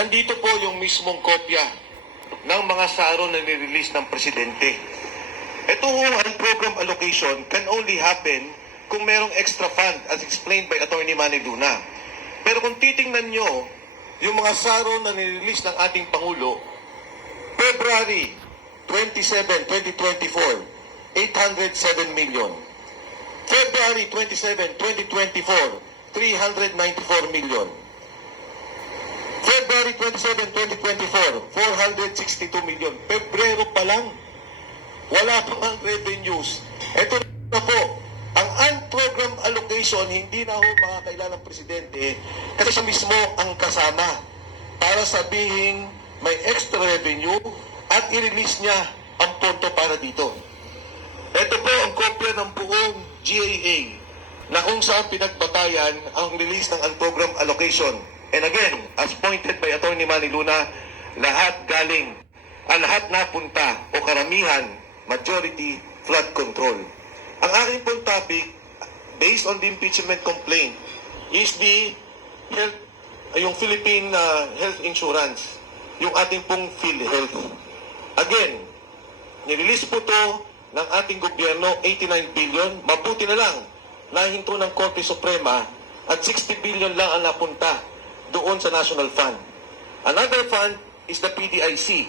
Nandito po yung mismong kopya ng mga SARO na nirelease ng Presidente. Ito ang program allocation can only happen kung merong extra fund as explained by Attorney Manny Luna. Pero kung titingnan nyo, yung mga SARO na nirelease ng ating Pangulo, February 27, 2024, 807 million. February 27, 2024, 394 million. February 27, 2024, 462 million. Pebrero pa lang, wala pang ang revenues. Ito na po, ang unprogram allocation, hindi na ho makakailan ng Presidente kasi siya mismo ang kasama para sabihin may extra revenue at i-release niya ang pondo para dito. Ito po ang kopya ng buong GAA na kung saan pinagbatayan ang release ng unprogram allocation. And again, as pointed by Attorney Manny Luna, lahat galing, lahat napunta o karamihan, majority, flood control. Ang aking pong topic, based on the impeachment complaint, is the health, yung Philippine health insurance, yung ating pong PhilHealth. Again, nirelease po to ng ating gobyerno, 89 billion, mabuti na lang, nahinto ng Korte Suprema at 60 billion lang ang napunta doon sa National Fund. Another fund is the PDIC.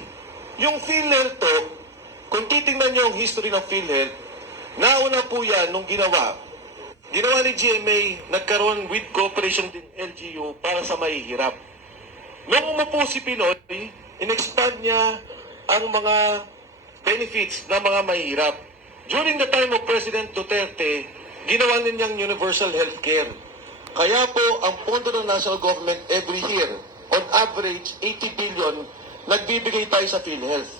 Yung PhilHealth to, kung titingnan nyo yung history ng PhilHealth, nauna po yan nung ginawa ni GMA, nagkaroon with cooperation din LGU para sa mahihirap. Nung umupo si Pinoy, in-expand niya ang mga benefits ng mga mahihirap. During the time of President Duterte, ginawa niyang universal healthcare. Kaya po, ang pondo ng national government every year, on average, 80 billion, nagbibigay tayo sa PhilHealth.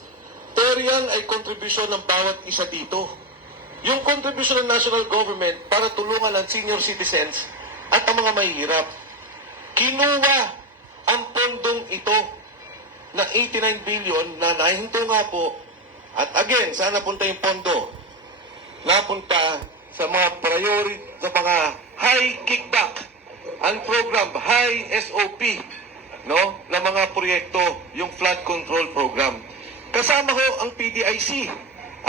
Pero yan ay contribution ng bawat isa dito. Yung contribution ng national government para tulungan ang senior citizens at ang mga mahihirap. Kinuha ang pondong ito na 89 billion na nahinto nga po. At again, saan napunta yung pondo? Napunta sa mga priority, sa mga high kickback, ang program, high SOP, no, na mga proyekto, yung flood control program. Kasama ho ang PDIC.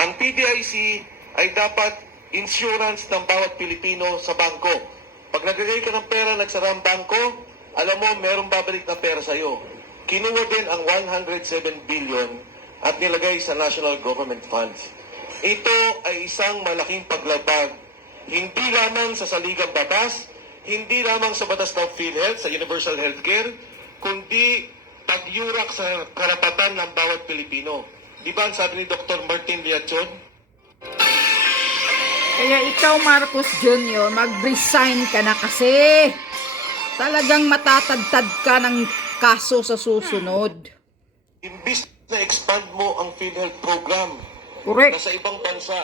Ang PDIC ay dapat insurance ng bawat Pilipino sa bangko. Pag naglagay ka ng pera, nagsara ang bangko, alam mo, merong babalik na pera sa'yo. Kinuha din ang 107 billion at nilagay sa national government funds. Ito ay isang malaking paglabag, hindi lamang sa saligang batas, hindi lamang sa batas ng PhilHealth, sa universal healthcare, kundi pagyurak sa karapatan ng bawat Pilipino. Di ba ang sabi ni Dr. Martin Liachon? Kaya ikaw, Marcos Jr., mag-resign ka na kasi. Talagang matatadtad ka ng kaso sa susunod. Imbis na expand mo ang PhilHealth program, Correct. nasa ibang bansa,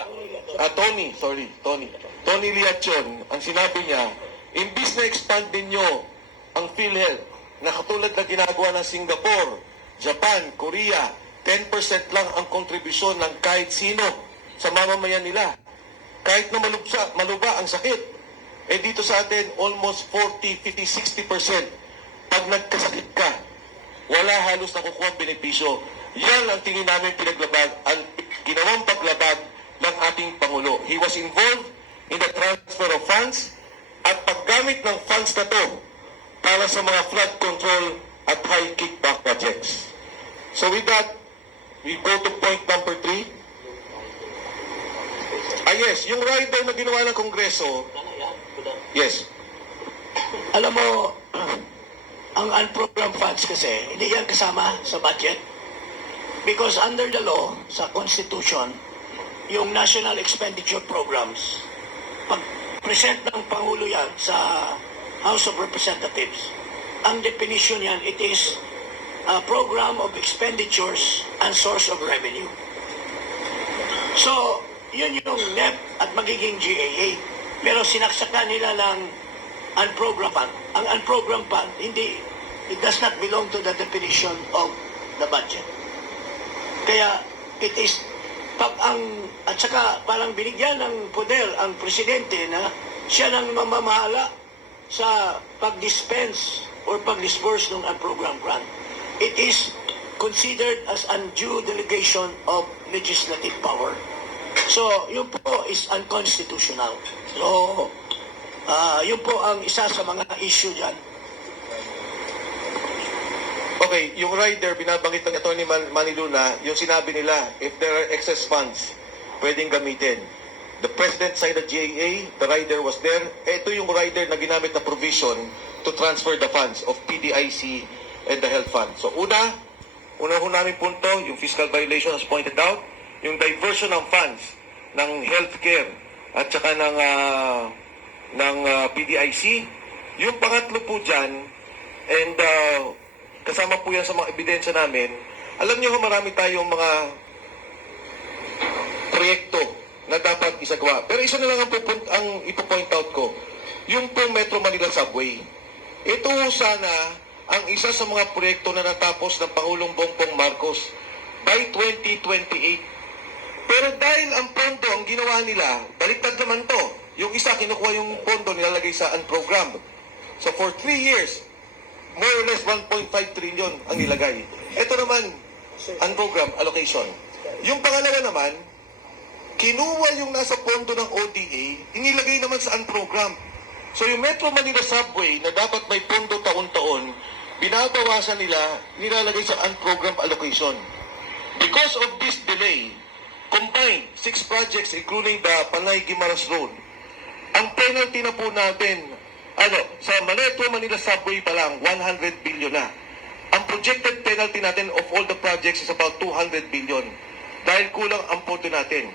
Tony Liachon, ang sinabi niya, imbis na expand ninyo ang PhilHealth na katulad na ginagawa ng Singapore, Japan, Korea, 10% lang ang kontribusyon ng kahit sino sa mamamayan nila. Kahit na maluba ang sakit. Eh dito sa atin, almost 40, 50, 60%. Pag nagkasakit ka, wala halos nakukuha ang benepisyo. Yan ang tingin namin pinaglabag, ang ginawang paglabag ng ating Pangulo. He was involved in the transfer of funds at paggamit ng funds na to para sa mga flood control at high kickback projects. So with that, we go to point number 3. Yes, yung rider na ginawa ng Kongreso, yes. Alam mo, ang unprogrammed funds kasi, hindi yan kasama sa budget. Because under the law, sa Constitution, yung National Expenditure Programs, pag-present ng Pangulo yan sa House of Representatives, ang definition yan, it is a program of expenditures and source of revenue. So, yun yung NEP at magiging GAA. Pero sinaksakan nila ng unprogrammed fund. Ang unprogrammed fund, it does not belong to the definition of the budget. Kaya, it is, at saka parang binigyan ng poder ang presidente na siya nang mamamahala sa pag-dispense or pag-disburse ng unprogrammed grant. it is considered as undue delegation of legislative power. So, yun po is unconstitutional. So, yun po ang isa sa mga issue dyan. Okay, yung rider, binabanggit ng Atty. Maniluna, yung sinabi nila, if there are excess funds, pwedeng gamitin. The President signed a GAA, the rider was there. Ito yung rider na ginamit na provision to transfer the funds of PDIC and the health fund. So una ho namin punto, yung fiscal violation as pointed out, yung diversion ng funds ng healthcare at saka ng PDIC. Yung pangatlo po dyan, and kasama po yan sa mga ebidensya namin, alam nyo marami tayong mga proyekto na dapat isagawa. Pero isa na lang ang ipo-point out ko, yung po Metro Manila Subway. Ito sana ang isa sa mga proyekto na natapos ng Pangulong Bongbong Marcos by 2028. Pero dahil ang pondo ang ginawa nila, baliktad naman to. Yung isa, kinukuha yung pondo, nilalagay sa unprogrammed. So for 3 years, more or less 1.5 trillion ang nilagay. Ito naman, unprogrammed allocation. Yung pangalawa naman, kinuha yung nasa pondo ng ODA, inilagay naman sa unprogrammed. So yung Metro Manila Subway na dapat may pondo taon-taon, binabawasan nila, nilalagay sa unprogrammed allocation. Because of this delay, combined 6 projects including the Panay-Guimaras Road, ang penalty na po natin, sa Metro Manila Subway pa lang, 100 billion na. Ang projected penalty natin of all the projects is about 200 billion. Dahil kulang ang pondo natin.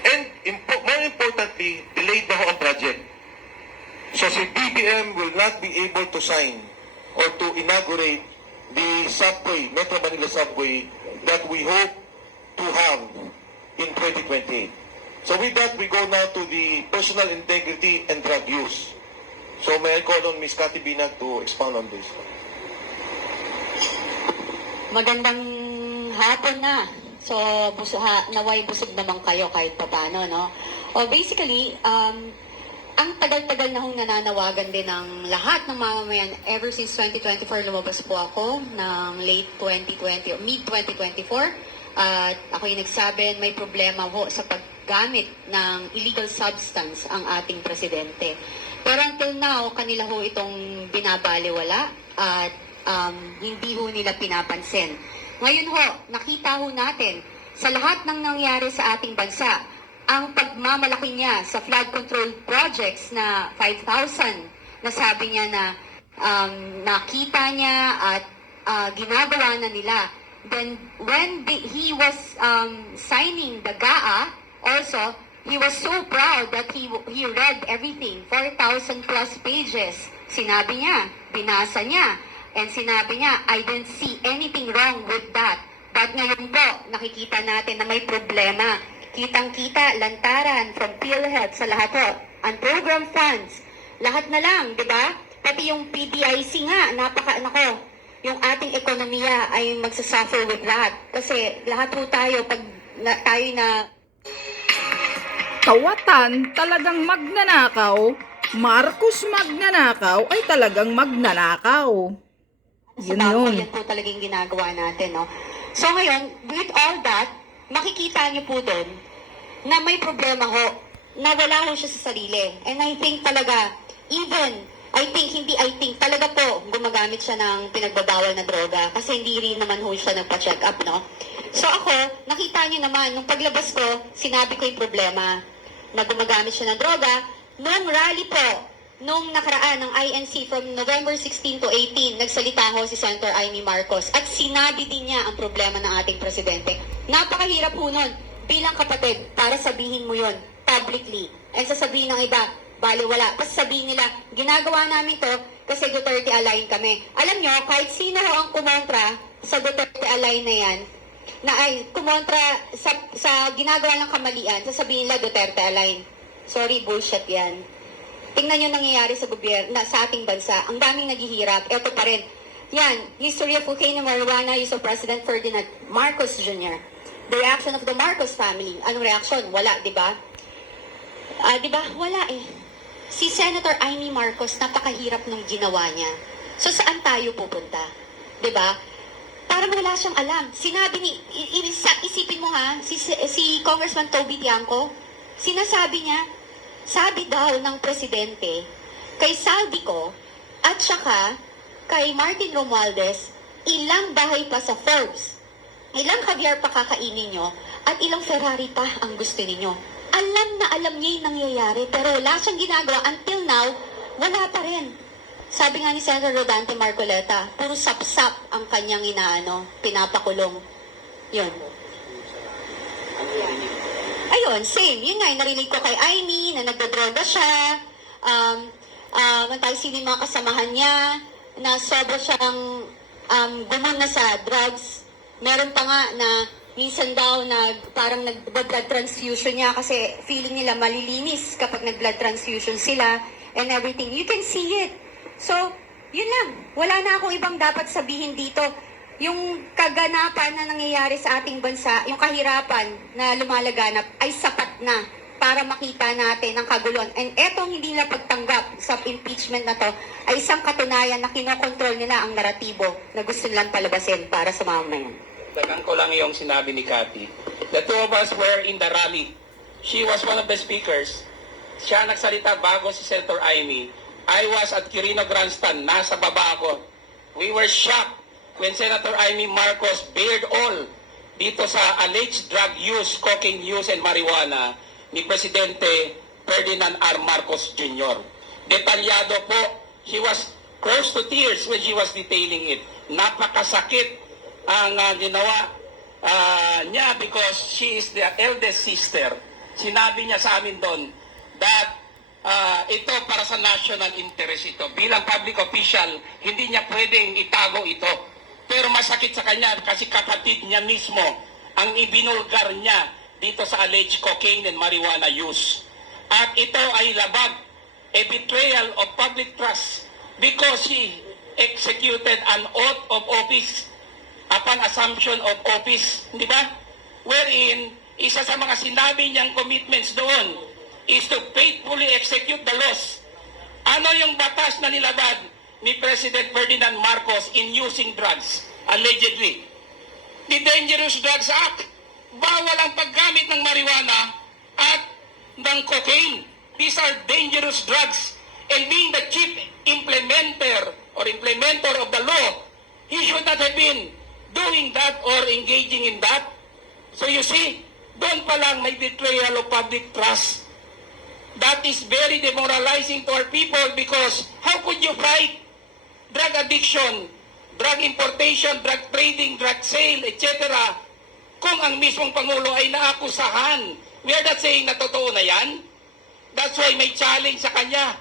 And more importantly, delayed na ho ang project. So si BBM will not be able to sign or to inaugurate the subway, Metro Manila Subway, that we hope to have in 2028. So with that, we go now to the personal integrity and drug use. So may I call on Ms. Cathy Binag to expound on this. Magandang hapon na. So, naway busog naman kayo kahit paano, no? Basically, ang tagal-tagal na hong nananawagan din ng lahat ng mamamayan. Ever since 2024, lumabas po ako ng late 2020 o mid-2024. At ako yung nagsabi, may problema ho sa paggamit ng illegal substance ang ating presidente. Pero until now, kanila ho itong binabaliwala at hindi ho nila pinapansin. Ngayon ho, nakita ho natin sa lahat ng nangyari sa ating bansa, ang pagmamalaki niya sa flood control projects na 5,000 na sabi niya na nakita niya at ginagawa na nila. Then when he was signing the GAA, also, he was so proud that he read everything, 4,000 plus pages. Sinabi niya, binasa niya, and sinabi niya, I didn't see anything wrong with that. But ngayon po, nakikita natin na may problema. Kitang-kita, lantaran, from PhilHealth sa lahat po, ang program funds, lahat na lang, di ba? Pati yung PDIC nga, yung ating ekonomiya ay magsasuffer with that. Kasi lahat po tayo, pag tayo na Kawatan talagang magnanakaw, Marcos magnanakaw ay talagang magnanakaw. sa Yun bako, yun. yan po talagang ginagawa natin, no? So ngayon, with all that, makikita niyo po doon na may problema ho, na wala ho siya sa sarili. And I think talaga, talaga po, gumagamit siya ng pinagbabawal na droga kasi hindi rin naman ho siya nagpa-check up, no? So ako, nakita niyo naman, nung paglabas ko, sinabi ko yung problema na gumagamit siya ng droga. Nung rally po, nung nakaraan ng INC from November 16 to 18, nagsalita ho si Senator Amy Marcos at sinabi din niya ang problema ng ating presidente. Napakahirap po nun bilang kapatid para sabihin mo yun publicly. And sasabihin ng iba, baliwala. Tapos sabihin nila, ginagawa namin to kasi Duterte align kami. Alam nyo, kahit sino ho ang kumontra sa Duterte align na yan, na ay kumontra sa ginagawa ng kamalian, sasabihin nila Duterte align. Sorry, bullshit yan. Tingnan nyo nangyayari sa gobyerno, sa ating bansa. Ang daming naghihirap. Eto pa rin. Yan, history of cocaine and marijuana use of President Ferdinand Marcos Jr. The reaction of the Marcos family. Anong reaction? Wala, di ba? Di ba? Wala eh. Si Senator Amy Marcos, napakahirap nung ginawa niya. So, saan tayo pupunta? Di ba? parang wala siyang alam. Sinabi ni, isipin mo ha, si Congressman Toby Tiangco, sinasabi niya, sabi daw ng presidente, kay Saldico, at saka kay Martin Romualdez, ilang bahay pa sa Forbes, ilang caviar pa kakainin nyo, at ilang Ferrari pa ang gusto ninyo. Alam na alam niya yung nangyayari, pero wala siyang ginagawa. Until now, wala pa rin. Sabi nga ni Senator Rodante Marcoleta, puro sapsap ang kanyang pinapakulong. Yun. Ayun, same. Yun nga, narinig ko kay Aimee na nagdodroga siya. Sino yung mga kasamahan niya, na sobra siyang gumana sa drugs. Meron pa nga na minsan daw parang nag-blood transfusion niya kasi feeling nila malilinis kapag nag-blood transfusion sila and everything. You can see it. So, yun lang. Wala na akong ibang dapat sabihin dito. Yung kaganapan na nangyayari sa ating bansa, yung kahirapan na lumalaganap ay sapat na para makita natin ang kaguluhan. And etong hindi nila pagtanggap sa impeachment na to ay isang katunayan na kinokontrol nila ang naratibo na gusto nilang palabasin para sa mamamayan. Dagan ko lang yung sinabi ni Cathy. The two of us were in the rally. She was one of the speakers. Siya nagsalita bago si Senator Aimee. I was at Quirino Grandstand. Nasa baba ako. We were shocked when Senator Aimee Marcos bared all dito sa alleged drug use, cocaine use, and marijuana ni Presidente Ferdinand R. Marcos Jr. Detalyado po. She was close to tears when she was detailing it. Napakasakit ang ginawa niya because she is the eldest sister. Sinabi niya sa amin doon that ito para sa national interest ito. Bilang public official, hindi niya pwedeng itago ito. Pero masakit sa kanya kasi kapatid niya mismo ang ibinulgar niya dito sa alleged cocaine and marijuana use. At ito ay labag, a betrayal of public trust because she executed an oath of office upon assumption of office, di ba? Wherein, isa sa mga sinabi niyang commitments doon is to faithfully execute the laws. Ano yung batas na nilabag ni President Ferdinand Marcos in using drugs, allegedly? The Dangerous Drugs Act. Bawal ang paggamit ng marijuana at ng cocaine. These are dangerous drugs. And being the chief implementer of the law, he should not have been doing that or engaging in that. So you see, doon pa lang may betrayal of public trust. That is very demoralizing to our people because how could you fight drug addiction, drug importation, drug trading, drug sale, etc. kung ang mismong Pangulo ay naakusahan? We are not saying na totoo na yan. That's why may challenge sa kanya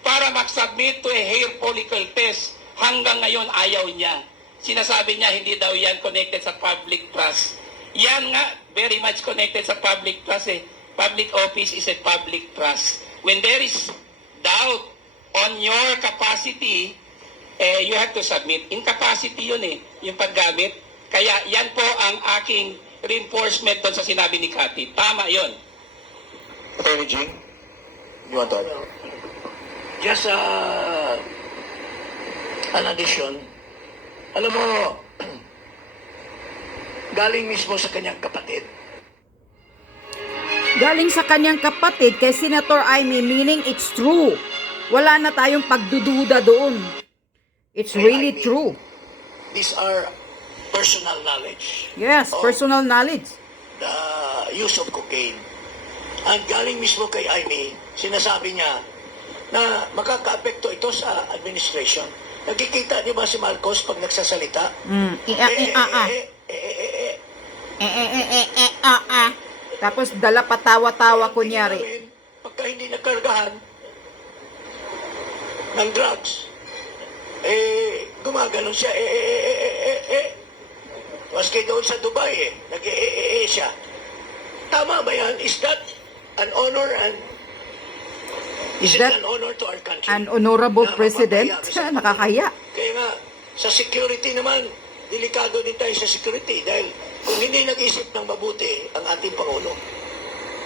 para mag-submit to a hair follicle test. Hanggang ngayon ayaw niya. Sinasabi niya hindi daw yan connected sa public trust. Yan nga, very much connected sa public trust eh. Public office is a public trust. When there is doubt on your capacity, you have to submit. Incapacity yun eh, yung paggamit. Kaya yan po ang aking reinforcement doon sa sinabi ni Cathy. Tama yun. Attorney Jing, you want to add? Just an addition. Alam mo, galing mismo sa kanyang kapatid. Galing sa kanyang kapatid kay Senator Aimee, meaning it's true. Wala na tayong pagdududa doon. It's really true. These are personal knowledge. Yes, of personal knowledge. the use of cocaine. At galing mismo kay Aimee, sinasabi niya na makaka-apekto ito sa administration. Nagkikita, di ba si Marcos pag nagsasalita? Tapos dala patawa-tawa kunyari. Pagka hindi nakargahan ng drugs, gumaganon siya, Maski doon sa Dubai, siya. Tama ba yan? Is that an honor and Is it that an honor to our country? an honorable Na president? mapapahiya sa- Nakakahiya. Kaya nga, sa security naman, delikado din tayo sa security dahil kung hindi nag-isip ng mabuti ang ating Pangulo,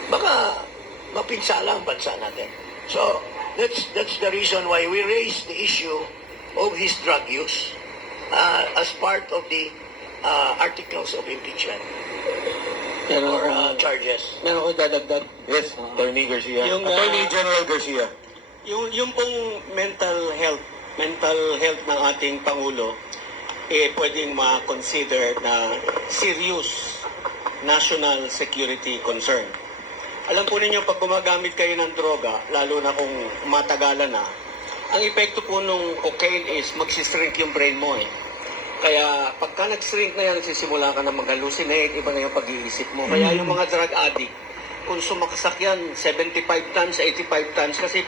baka mapinsala ang bansa natin. So, that's the reason why we raised the issue of his drug use as part of the articles of impeachment Pero, or charges. meron ko dadagdag. Yes, Attorney Garcia. Yung, Attorney General Garcia. Yung pong mental health ng ating Pangulo, pwedeng ma-consider na serious national security concern. Alam po ninyo, pag gumagamit kayo ng droga, lalo na kung matagalan na, ang epekto po nung cocaine is magsishrink yung brain mo eh. Kaya pagka nag-shrink na yan, nagsisimula ka na mag-hallucinate, iba na yung pag-iisip mo. Kaya yung mga drug addict, kung sumaksak yan, 75 tons, 85 tons, kasi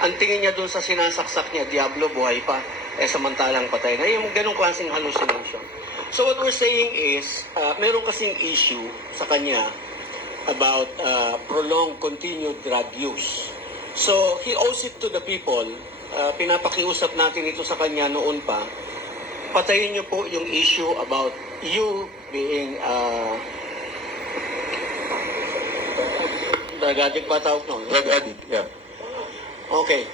ang tingin niya dun sa sinasaksak niya, Diablo, buhay pa, samantalang patay na. Yung ganong klaseng hallucination. So what we're saying is, meron kasing issue sa kanya about prolonged continued drug use. So he owes it to the people, pinapakiusap natin ito sa kanya noon pa, patayin niyo po yung issue about you being drug addict ba tawag nun? Drug addict, yeah. Okay.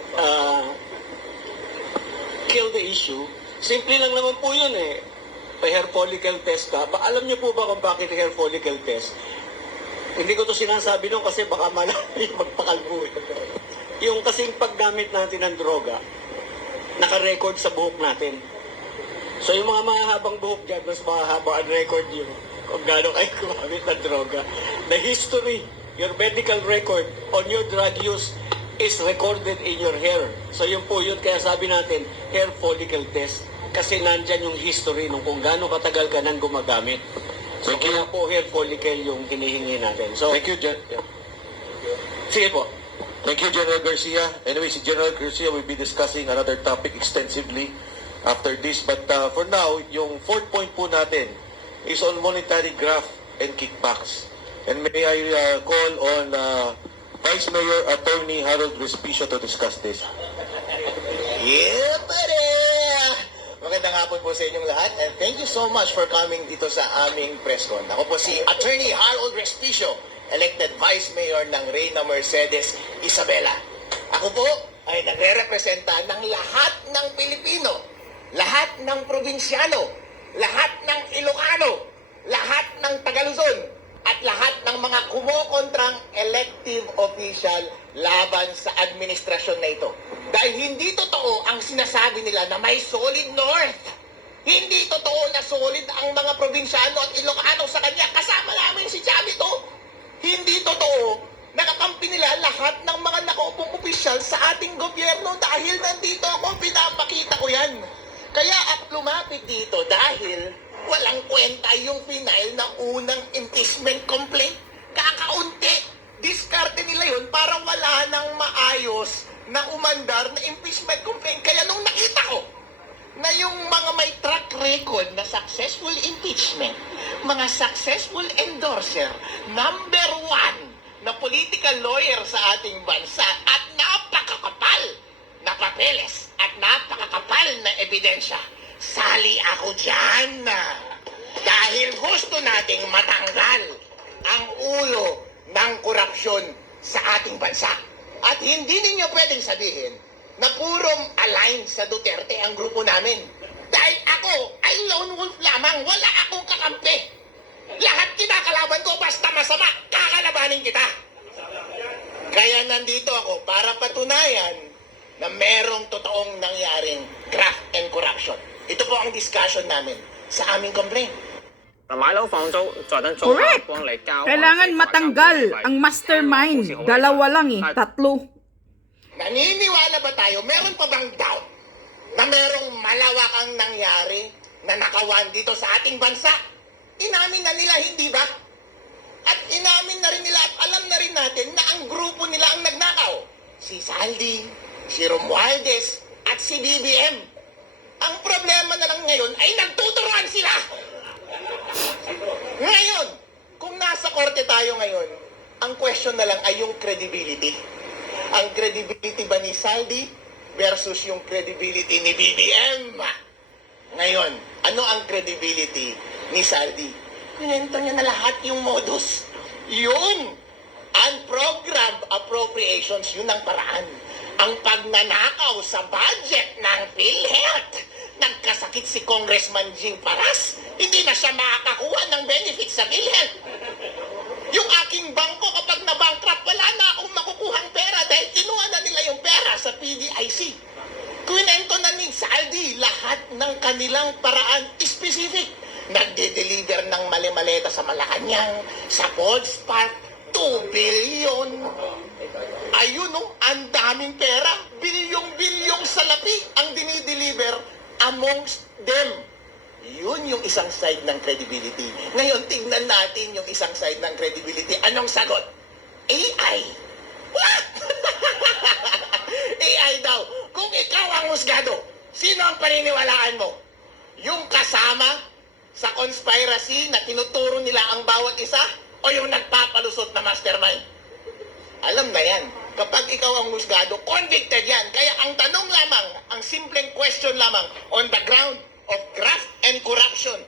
Kill the issue. Simple lang naman po yun eh. Hair follicle test ka. Alam niyo po ba kung bakit hair follicle test? Hindi ko to sinasabi nun kasi baka malaki magpakalbo. Yung kasing paggamit natin ng droga, naka-record sa buhok natin. So yung mga mahahabang buhok dyan, mas mahahaba ang record yun kung gaano kayo gumamit ng droga. The history, your medical record on your drug use is recorded in your hair. So yun po yun, kaya sabi natin, hair follicle test. Kasi nandyan yung history nung kung gaano katagal ka nang gumagamit. So kaya po hair follicle yung hinihingi natin. So, Thank you, yeah. sige po. Thank you, General Garcia. Anyway, si General Garcia will be discussing another topic extensively after this. But for now, yung fourth point po natin is on monetary graft and kickbacks. And may I call on Vice Mayor Attorney Harold Respicio to discuss this. Yeah, pare! Magandang hapon po sa inyong lahat and thank you so much for coming dito sa aming press con. Ako po si Attorney Harold Respicio, elected Vice Mayor ng Reyna Mercedes Isabela. Ako po ay nagre-representa ng lahat ng Pilipino, lahat ng probinsyano, lahat ng Ilocano, lahat ng Tagaluzon, at lahat ng mga kumokontrang elective official laban sa administrasyon na ito. Dahil hindi totoo ang sinasabi nila na may solid north. Hindi totoo na solid ang mga probinsyano at Ilocano sa kanya. Kasama namin si Chavito. Hindi totoo. Nakakampi nila lahat ng mga nakaupong opisyal sa ating gobyerno dahil nandito ako, pinapakita ko yan. Kaya ako lumapit dito dahil walang kwenta yung final na unang impeachment complaint. Kakaunti. Diskarte nila yun para wala nang maayos na umandar na impeachment complaint. Kaya nung nakita ko na yung mga may track record na successful impeachment, mga successful endorser, number one na political lawyer sa ating bansa at napakakapal na papeles at napakakapal na ebidensya, sali ako dyan. Dahil gusto nating matanggal ang ulo ng korupsyon sa ating bansa. At hindi ninyo pwedeng sabihin na purong align sa Duterte ang grupo namin. Dahil ako ay lone wolf lamang, wala akong kakampi. Lahat kinakalaban ko basta masama, kakalabanin kita. Kaya nandito ako para patunayan na merong totoong nangyaring graft and corruption. Ito po ang discussion namin sa aming complaint. Correct. Kailangan matanggal ang mastermind. Dalawa lang eh, tatlo. Naniniwala ba tayo, meron pa bang doubt na merong malawakang nangyari na nakawan dito sa ating bansa? Inamin na nila, hindi ba? At inamin na rin nila at alam na rin natin na ang grupo nila ang nagnakaw. Si Saldi, si Romualdez, at si BBM. Ang problema na lang ngayon ay nagtuturuan sila. Ngayon, kung nasa korte tayo ngayon, ang question na lang ay yung credibility. Ang credibility ba ni Saldi versus yung credibility ni BBM? Ngayon, ano ang credibility ni Saldi? Kwento niya na lahat yung modus. Yung unprogrammed appropriations, yun ang paraan. Ang pagnanakaw sa budget ng PhilHealth nagkasakit si Congressman Jing Paras, hindi na siya makakakuha ng benefits sa PhilHealth. Yung aking bangko, kapag na-bankrupt, wala na akong makukuhang pera dahil kinuha na nila yung pera sa PDIC. Kwinento na ni Saldi lahat ng kanilang paraan specific. Nagde-deliver ng mali-maleta sa Malacanang, sa Falls Park, 2 billion. Ayun oh, ang daming pera. Bilyong-bilyong salapi ang dinideliver amongst them. Yun yung isang side ng credibility. Ngayon, tignan natin yung isang side ng credibility. Anong sagot? AI. What? AI daw. Kung ikaw ang husgado, sino ang paniniwalaan mo? Yung kasama sa conspiracy na tinuturo nila ang bawat isa o yung nagpapalusot na mastermind? Alam na yan. Kapag ikaw ang husgado, convicted yan. Kaya ang tanong lamang, ang simpleng question lamang, on the ground of graft and corruption,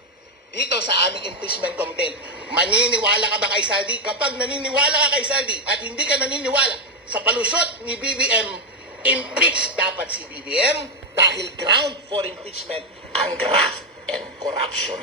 dito sa aming impeachment complaint, maniniwala ka ba kay Saldi? Kapag naniniwala ka kay Saldi at hindi ka naniniwala sa palusot ni BBM, impeach dapat si BBM dahil ground for impeachment ang graft and corruption.